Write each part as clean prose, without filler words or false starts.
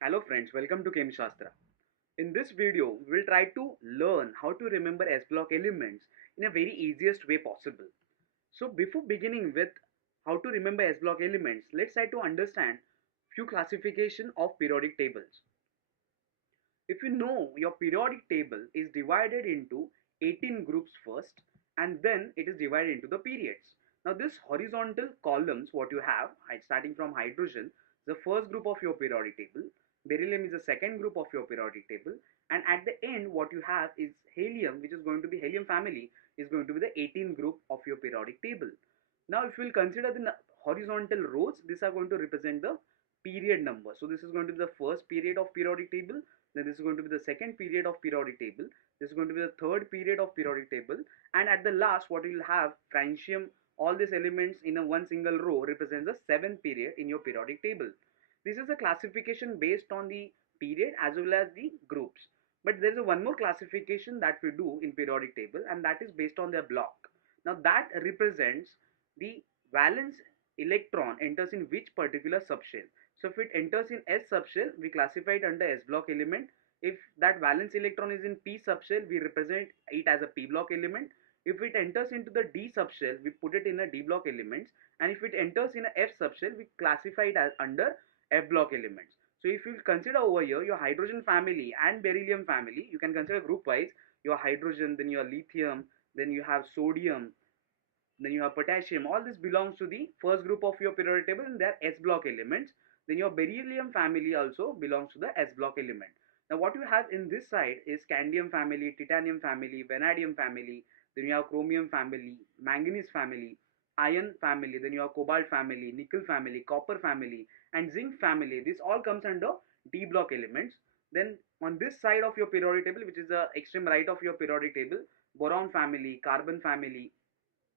Hello friends, welcome to Chem Shastra. In this video, we'll try to learn how to remember S block elements in a very easiest way possible. So before beginning with how to remember S block elements, let's try to understand few classification of periodic tables. If you know your periodic table is divided into 18 groups first and then it is divided into the periods. Now this horizontal columns what you have starting from hydrogen, the first group of your periodic table, beryllium is the second group of your periodic table, and at the end what you have is helium, which is going to be helium family, is going to be the 18th group of your periodic table. Now if we will consider the horizontal rows, these are going to represent the period number. So this is going to be the first period of periodic table, then this is going to be the second period of periodic table, this is going to be the third period of periodic table, and at the last what you will have francium, all these elements in a one single row represents the seventh period in your periodic table. This is a classification based on the period as well as the groups. But there is one more classification that we do in periodic table, and that is based on their block. Now that represents the valence electron enters in which particular subshell. So if it enters in S subshell, we classify it under S block element. If that valence electron is in P subshell, we represent it as a P block element. If it enters into the D subshell, we put it in a D block elements. And if it enters in a F subshell, we classify it as under F block elements. So if you consider over here your hydrogen family and beryllium family, you can consider group wise your hydrogen, then your lithium, then you have sodium, then you have potassium. All this belongs to the first group of your periodic table and they are S block elements. Then your beryllium family also belongs to the S block element. Now what you have in this side is scandium family, titanium family, vanadium family, then you have chromium family, manganese family, iron family, then you have cobalt family, nickel family, copper family, and zinc family. This all comes under D block elements. Then on this side of your periodic table, which is the extreme right of your periodic table, boron family, carbon family,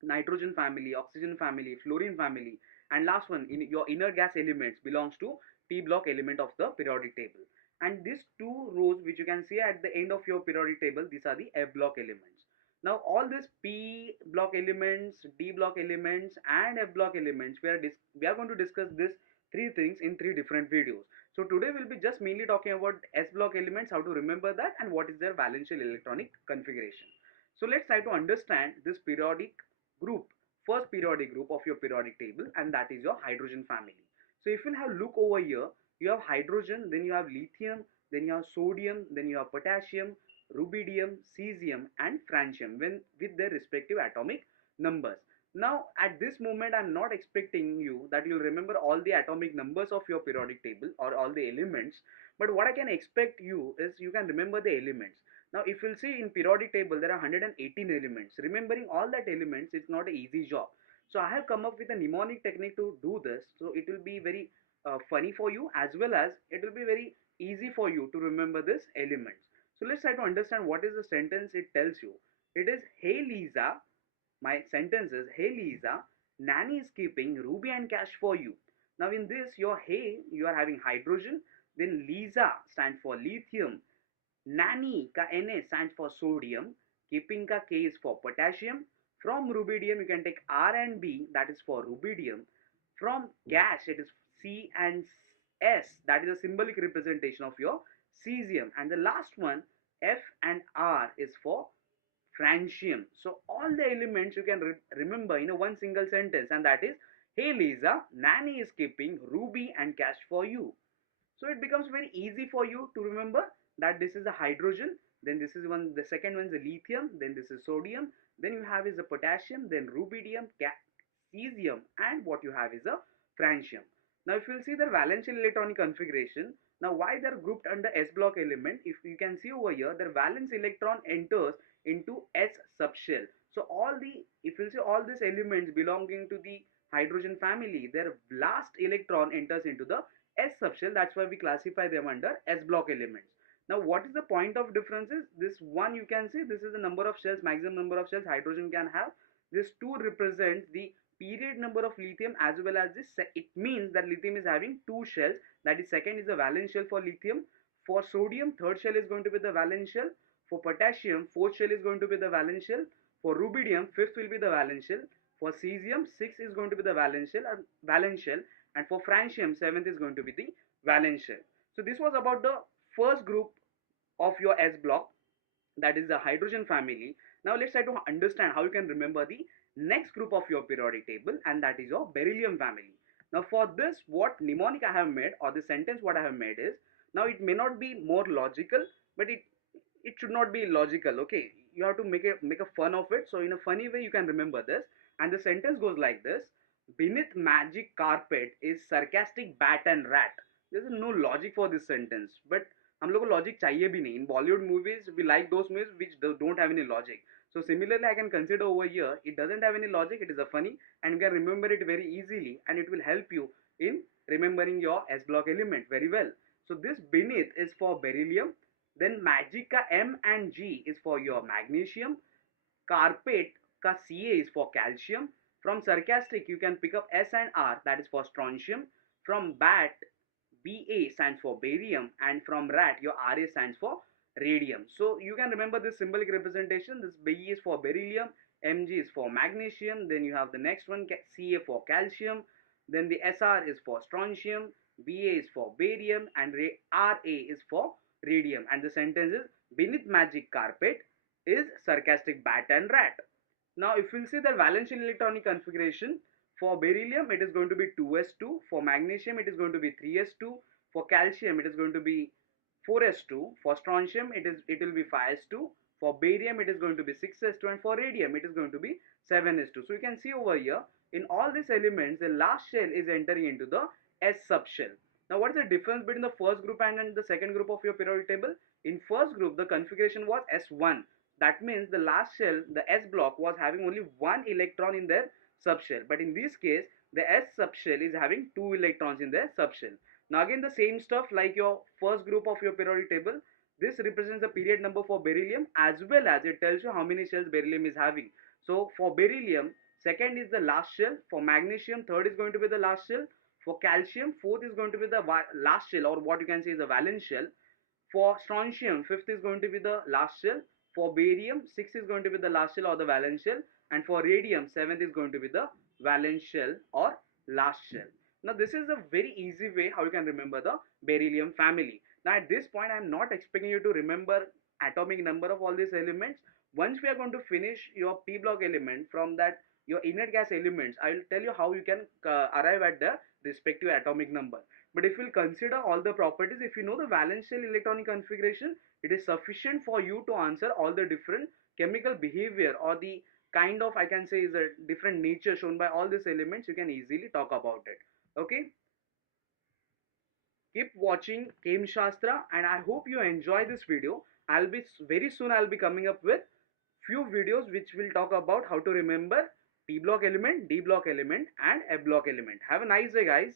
nitrogen family, oxygen family, fluorine family, and last one in your inner gas elements belongs to P block element of the periodic table. And these two rows which you can see at the end of your periodic table, these are the F block elements. Now all these P block elements, D block elements, and F block elements, we are going to discuss this three things in three different videos. So today we'll be just mainly talking about S block elements, how to remember that, and what is their valential electronic configuration. So let's try to understand this periodic group, first periodic group of your periodic table, and that is your hydrogen family. So if you have look over here, you have hydrogen, then you have lithium, then you have sodium, then you have potassium, rubidium, cesium, and francium when with their respective atomic numbers. Now at this moment I'm not expecting you that you'll remember all the atomic numbers of your periodic table or all the elements, but what I can expect you is you can remember the elements. Now if you'll see in periodic table there are 118 elements. Remembering all that elements is not an easy job. So I have come up with a mnemonic technique to do this. So it will be very funny for you as well as it will be very easy for you to remember this elements. So let's try to understand what is the sentence it tells you. It is, hey Lisa, my sentence is, hey Lisa, Nanny is keeping ruby and cash for you. Now in this your hey, you are having hydrogen, then Lisa stands for lithium, Nanny ka Na stands for sodium, keeping ka K is for potassium. From rubidium you can take R and B, that is for rubidium. From cash it is C and S, that is a symbolic representation of your cesium. And the last one F and R is for francium. So all the elements you can remember in a one single sentence, and that is, hey Lisa, Nanny is keeping ruby and cash for you. So it becomes very easy for you to remember that this is a hydrogen, then this is one, the second one is a lithium, then this is sodium, then you have is a potassium, then rubidium, cesium, and what you have is a francium. Now if you will see the valential electronic configuration, now why they are grouped under S block element, if you can see over here, their valence electron enters into S subshell. So all the, if you see all these elements belonging to the hydrogen family, their last electron enters into the S subshell. That's why we classify them under S block elements. Now what is the point of difference is, this one you can see, this is the number of shells, maximum number of shells hydrogen can have. This 2 represents the period number of lithium as well as this, it means that lithium is having 2 shells, that is second is the valence shell for lithium. For sodium, third shell is going to be the valence shell. For potassium, fourth shell is going to be the valence shell. For rubidium, fifth will be the valence shell. For cesium, sixth is going to be the valence shell, and for francium, seventh is going to be the valence shell. So this was about the first group of your S block, that is the hydrogen family. Now let's try to understand how you can remember the next group of your periodic table, and that is your beryllium family. Now for this, what mnemonic I have made, or the sentence what I have made is, now it may not be more logical, but it should not be logical. Okay, you have to make a fun of it, so in a funny way you can remember this. And the sentence goes like this: beneath magic carpet is sarcastic bat and rat. There is no logic for this sentence, but हम लोग को logic चाहिए भी नहीं. In Bollywood movies we like those movies which don't have any logic. So similarly, I can consider over here, it doesn't have any logic, it is a funny, and you can remember it very easily, and it will help you in remembering your S block element very well. So this beneath is for beryllium, then magic ka M and G is for your magnesium, carpet ka Ca is for calcium, from sarcastic you can pick up S and R, that is for strontium, from bat Ba stands for barium, and from rat your Ra stands for radium. So you can remember this symbolic representation. This Be is for beryllium, Mg is for magnesium, then you have the next one Ca for calcium, then the Sr is for strontium, Ba is for barium, and Ra is for radium. And the sentence is, beneath magic carpet is sarcastic bat and rat. Now if we'll see the valence electronic configuration, for beryllium it is going to be 2s2, for magnesium it is going to be 3s2, for calcium it is going to be 4s2, for strontium it will be 5s2, for barium it is going to be 6s2, and for radium it is going to be 7s2. So you can see over here, in all these elements the last shell is entering into the S subshell. Now what is the difference between the first group and the second group of your periodic table? In first group the configuration was S1. That means the last shell, the S block, was having only one electron in their subshell. But in this case, the S subshell is having two electrons in their subshell. Now again the same stuff like your first group of your periodic table. This represents the period number for beryllium, as well as it tells you how many shells beryllium is having. So for beryllium, second is the last shell. For magnesium, third is going to be the last shell. For calcium, fourth is going to be the last shell, or what you can say is a valence shell. For strontium, fifth is going to be the last shell. For barium, sixth is going to be the last shell or the valence shell. And for radium, seventh is going to be the valence shell or last shell. Now this is a very easy way how you can remember the beryllium family. Now at this point I am not expecting you to remember atomic number of all these elements. Once we are going to finish your p block element, from that your inert gas elements, I will tell you how you can arrive at the respective atomic number. But if we'll consider all the properties, if you know the valence shell electronic configuration, it is sufficient for you to answer all the different chemical behavior, or the kind of, I can say, is a different nature shown by all these elements. You can easily talk about it. Okay, keep watching Chem Shastra, and I hope you enjoy this video. I'll be very soon I'll be coming up with few videos which will talk about how to remember p block element, d block element, and f block element. Have a nice day, guys.